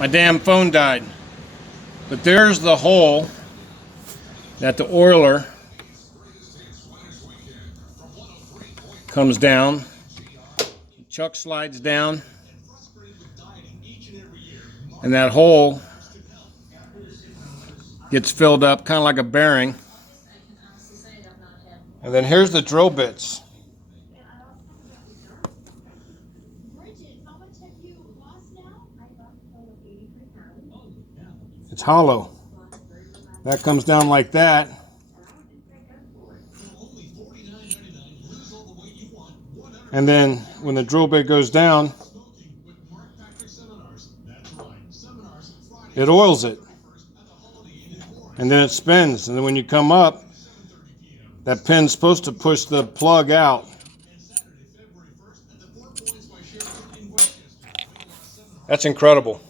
My damn phone died. But there's the hole that the oiler comes down. Chuck slides down, and that hole gets filled up, kind of like a bearing. And then here's the drill bits. It's hollow. That comes down like that. And then when the drill bit goes down, it oils it. And then it spins. And then when you come up, that pin's supposed to push the plug out. That's incredible.